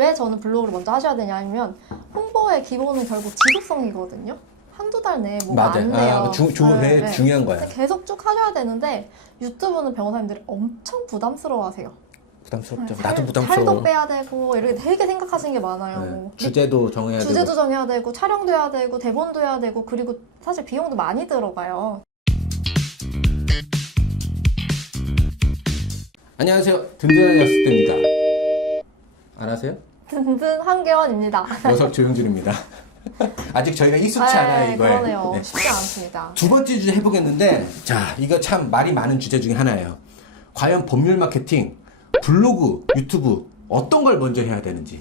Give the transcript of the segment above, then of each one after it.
왜 저는 블로그를 먼저 하셔야 되냐면 홍보의 기본은 결국 지속성이거든요. 한두 달 내에 뭐가 맞아. 안 돼요. 네. 중요한 거야. 계속 쭉 하셔야 되는데 유튜브는 변호사님들이 엄청 부담스러워하세요. 부담스럽죠. 네, 나도 부담스러워. 살도 빼야 되고 이렇게 되게 생각하시는 게 많아요. 네. 주제도 정해야 되고. 주제도 정해야 되고 촬영도 해야 되고 대본도 해야 되고 그리고 사실 비용도 많이 들어가요. 안녕하세요. 든든한 여스트입니다. 안녕하세요. 든든 한계원입니다. 여석 조영준입니다. 아직 저희가 익숙치 않아요, 이거에. 그러네요. 네. 쉽지 않습니다. 두 번째 주제 해보겠는데, 자, 이거 참 말이 많은 주제 중에 하나예요. 과연 법률 마케팅, 블로그, 유튜브 어떤 걸 먼저 해야 되는지.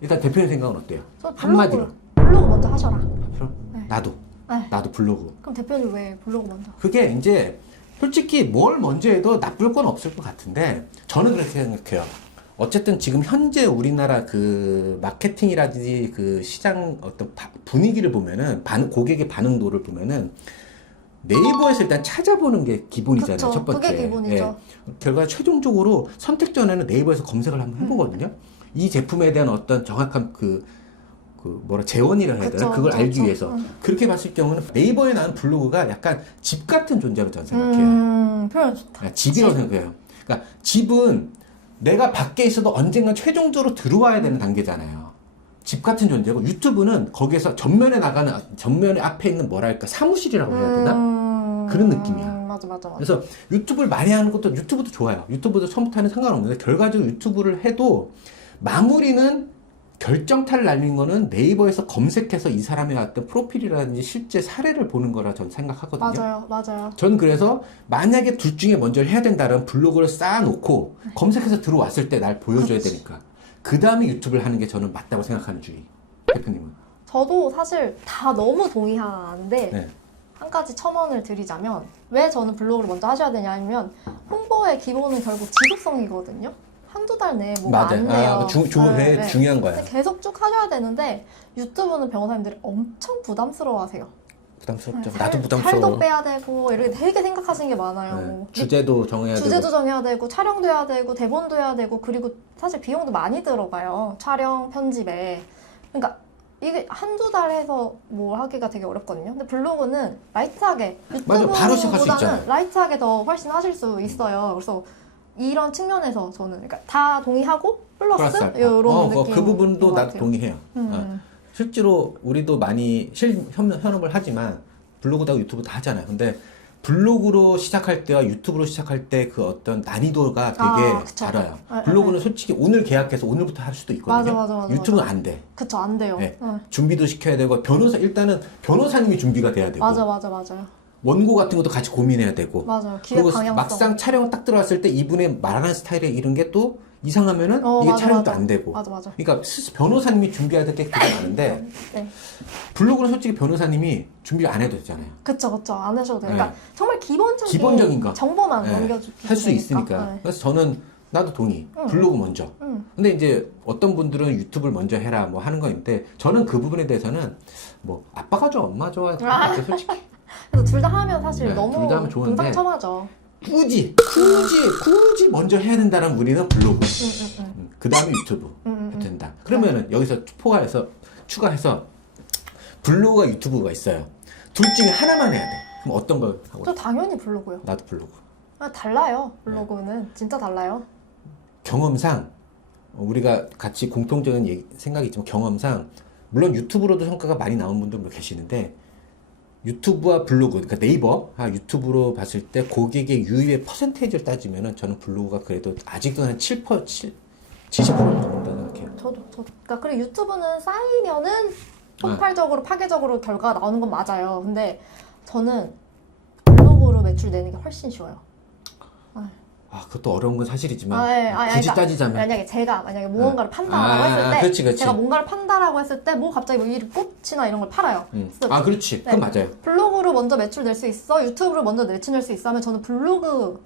일단 대표님 생각은 어때요? 저 한마디로. 블로그 먼저 하셔라. 네. 나도. 네. 나도 블로그. 그럼 대표님 왜 블로그 먼저? 그게 이제 솔직히 뭘 먼저 해도 나쁠 건 없을 것 같은데 저는 그렇게 생각해요. 어쨌든 지금 현재 우리나라 그 마케팅이라든지 그 시장 어떤 분위기를 보면은 고객의 반응도를 보면은 네이버에서 일단 찾아보는 게 기본이잖아요. 그쵸, 첫 번째. 그게 기본이죠. 결과 최종적으로 선택 전에는 네이버에서 검색을 한번 해보거든요. 이 제품에 대한 어떤 정확한 재원이라 해야 되나? 그걸 알기 위해서. 그렇게 봤을 경우는 네이버에 나온 블로그가 약간 집 같은 존재로 저는 생각해요. 표현 좋다. 집이라고 생각해요. 그러니까 집은 내가 밖에 있어도 언젠간 최종적으로 들어와야 되는 단계잖아요. 집 같은 존재고 유튜브는 거기에서 전면에 앞에 있는 뭐랄까 사무실이라고 해야 되나? 그런 느낌이야. 맞아. 그래서 유튜브를 많이 하는 것도 유튜브도 좋아요. 유튜브도 처음부터는 상관없는데 결과적으로 유튜브를 해도 마무리는 결정타를 날린 거는 네이버에서 검색해서 이 사람의 어떤 프로필이라든지 실제 사례를 보는 거라 저는 생각하거든요. 맞아요. 저는 그래서 만약에 둘 중에 먼저 해야 된다면 블로그를 쌓아놓고 검색해서 들어왔을 때 날 보여줘야 되니까 그 다음에 유튜브를 하는 게 저는 맞다고 생각하는 주의. 대표님은? 저도 사실 다 너무 동의하는데 네. 한 가지 첨언을 드리자면 왜 저는 블로그를 먼저 하셔야 되냐면 홍보의 기본은 결국 지속성이거든요. 한두 달 내에 뭐가 맞아요. 안 돼요. 중요한 거야. 근데 계속 쭉 하셔야 되는데 유튜브는 변호사님들이 엄청 부담스러워하세요. 부담스럽죠. 네, 나도 부담스러워. 살도 빼야 되고 이렇게 되게 생각하시는 게 많아요. 네. 주제도 정해야 주제도 되고. 정해야 되고 촬영도 해야 되고 대본도 해야 되고 그리고 사실 비용도 많이 들어가요. 촬영, 편집에. 그러니까 이게 한두 달 해서 뭘 하기가 되게 어렵거든요. 근데 블로그는 라이트하게 맞아, 바로 시작할 수 유튜브보다는 있잖아요. 라이트하게 더 훨씬 하실 수 있어요. 그래서 이런 측면에서 저는 그러니까 다 동의하고 플러스 이런 느낌. 그 부분도 나도 동의해요. 음. 실제로 우리도 많이 현업을 하지만 블로그도 하고 유튜브도 하잖아요. 근데 블로그로 시작할 때와 유튜브로 시작할 때 그 어떤 난이도가 되게 그쵸. 달라요. 네, 블로그는 솔직히 오늘 계약해서 오늘부터 할 수도 있거든요. 맞아. 유튜브는 안 돼. 그쵸, 안 돼요. 네. 준비도 시켜야 되고 일단은 변호사님이 준비가 돼야 되고 맞아요. 원고 같은 것도 같이 고민해야 되고 맞아요. 기획 그리고 방향성. 막상 촬영 딱 들어왔을 때 이분의 말하는 스타일에 이런 게 또 이상하면은 이게 촬영도 안 되고 맞아. 그러니까 변호사님이 준비해야 될 게 되게 많은데 네. 블로그는 솔직히 변호사님이 준비 안 해도 되잖아요. 그쵸. 안 하셔도 돼요. 네. 그러니까 정말 기본적인 거. 정보만 네. 넘겨주시면 할 수 되니까. 있으니까. 네. 그래서 저는 나도 동의. 블로그 먼저. 근데 이제 어떤 분들은 유튜브를 먼저 해라 뭐 하는 거 있는데 저는 그 부분에 대해서는 뭐 아빠가 좋아 엄마 좋아 솔직히 그래서 둘 다 하면 사실 네, 너무 둘다 하면 좋은데 금상첨화죠. 굳이 먼저 해야 된다는 우리는 블로그. 그 다음에 유튜브 해도 된다. 그러면은 여기서 추가해서 블로그와 유튜브가 있어요. 둘 중에 하나만 해야 돼. 그럼 어떤 걸 하고? 저 당연히 블로그요. 나도 블로그. 달라요. 블로그는 진짜 달라요. 경험상 우리가 같이 공통적인 생각이 있지만 경험상 물론 유튜브로도 성과가 많이 나온 분들 계시는데 유튜브와 블로그, 그러니까 네이버, 유튜브로 봤을 때 고객의 유입의 퍼센테이지를 따지면은 저는 블로그가 그래도 아직도 한 70% 넘는다고 생각해요. 저도. 그러니까 그리고 유튜브는 쌓이면은 폭발적으로 파괴적으로 결과가 나오는 건 맞아요. 근데 저는 블로그로 매출 내는 게 훨씬 쉬워요. 그것도 어려운 건 사실이지만 굳이 그러니까 따지자면 만약에 무언가를 판다라고 했을 때 그렇지. 제가 뭔가를 판다라고 했을 때 뭐 갑자기 이 꽃이나 이런 걸 팔아요. 그렇지. 그건 맞아요. 블로그로 먼저 매출 낼 수 있어, 유튜브로 먼저 매출 낼 수 있어 하면 저는 블로그로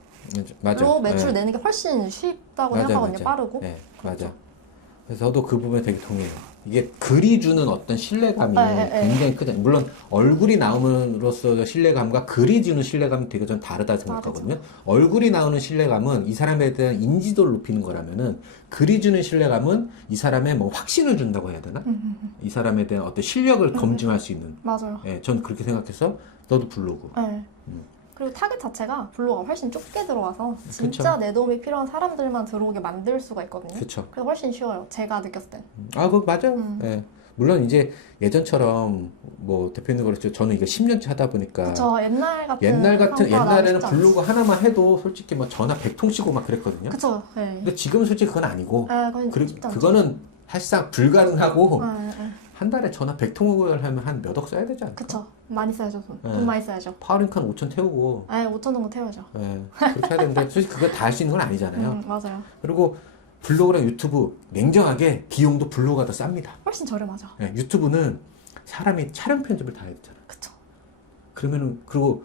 맞아. 매출 내는 게 훨씬 쉽다고 생각하거든요. 빠르고. 네, 맞아. 그래서 저도 그 부분에 되게 동의해요. 이게 글이 주는 어떤 신뢰감이 네. 굉장히 크다. 물론 얼굴이 나옴으로써 신뢰감과 글이 주는 신뢰감이 되게 좀 다르다 생각하거든요. 얼굴이 나오는 신뢰감은 이 사람에 대한 인지도를 높이는 거라면은 글이 주는 신뢰감은 이 사람의 뭐 확신을 준다고 해야 되나? 이 사람에 대한 어떤 실력을 검증할 수 있는. 맞아요. 예, 전 그렇게 생각해서 너도 블로그. 네. 그리고 타겟 자체가 블로그가 훨씬 좁게 들어와서 진짜 내 도움이 필요한 사람들만 들어오게 만들 수가 있거든요. 그쵸. 그래서 훨씬 쉬워요. 제가 느꼈을 땐. 아, 그거 맞아요. 예. 물론 이제 예전처럼 뭐 대표님 그렇죠. 저는 이거 10년째 하다 보니까 그쵸. 옛날 같은 옛날에는 블로그 하나만 해도 솔직히 뭐 전화 100통 씩고 막 그랬거든요. 그쵸. 네. 근데 지금은 솔직히 그건 아니고 그건 쉽지 않죠. 그거는 사실상 불가능하고 네. 한 달에 전화 100통을 하면 한 몇 억 써야 되지 않을까? 그쵸. 많이 써야죠. 돈. 네. 돈 많이 써야죠. 파워링크는 5천 태우고 5천 정도 태워야죠. 그렇게 해야 되는데 솔직히 그거 다 할 수 있는 건 아니잖아요. 맞아요. 그리고 블로그랑 유튜브 냉정하게 비용도 블로그가 더 쌉니다. 훨씬 저렴하죠. 유튜브는 사람이 촬영 편집을 다 해야 되잖아요. 그쵸. 그러면은 그리고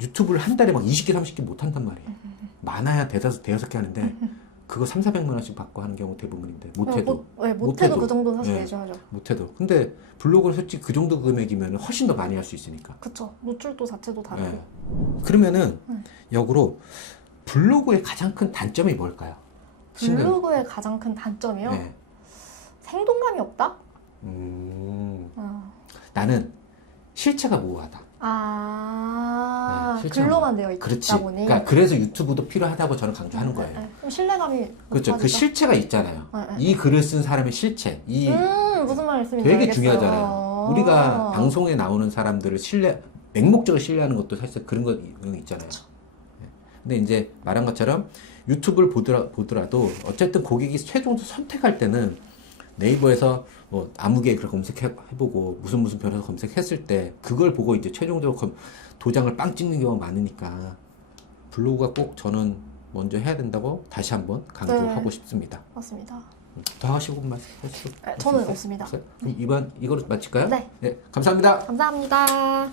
유튜브를 한 달에 막 20개 30개 못 한단 말이에요. 많아야 대여섯 개 하는데 그거 3,400만 원씩 받고 하는 경우 대부분인데 못해도 못해도 그 정도는 사실 네. 내줘야죠. 못해도 근데 블로그는 솔직히 그 정도 금액이면 훨씬 더 많이 할 수 있으니까. 그쵸. 노출도 자체도 다르고. 네. 그러면은 역으로 블로그의 가장 큰 단점이 뭘까요? 블로그의 가장 큰 단점이요? 네. 생동감이 없다? 나는 실체가 모호하다. 네, 글로만 되어 있다 그렇지. 보니. 그러니까 그래서 유튜브도 필요하다고 저는 강조하는 거예요. 좀 신뢰감이 그렇죠. 높아지죠? 그 실체가 있잖아요. 네. 이 글을 쓴 사람의 실체. 이 무슨 말씀인지 되게 알겠어요. 중요하잖아요. 우리가 방송에 나오는 사람들을 맹목적으로 신뢰하는 것도 사실 그런 거 있잖아요. 근데 이제 말한 것처럼 유튜브를 보더라도 어쨌든 고객이 최종적으로 선택할 때는 네이버에서 뭐 아무개 그걸 검색해보고 무슨 변호사 검색했을 때 그걸 보고 이제 최종적으로 도장을 빵 찍는 경우가 많으니까 블로그가 꼭 저는 먼저 해야 된다고 다시 한번 강조하고 싶습니다. 맞습니다. 더 하시고 말씀 해주시고. 저는 없습니다. 그럼 이거로 마칠까요? 네. 감사합니다. 감사합니다.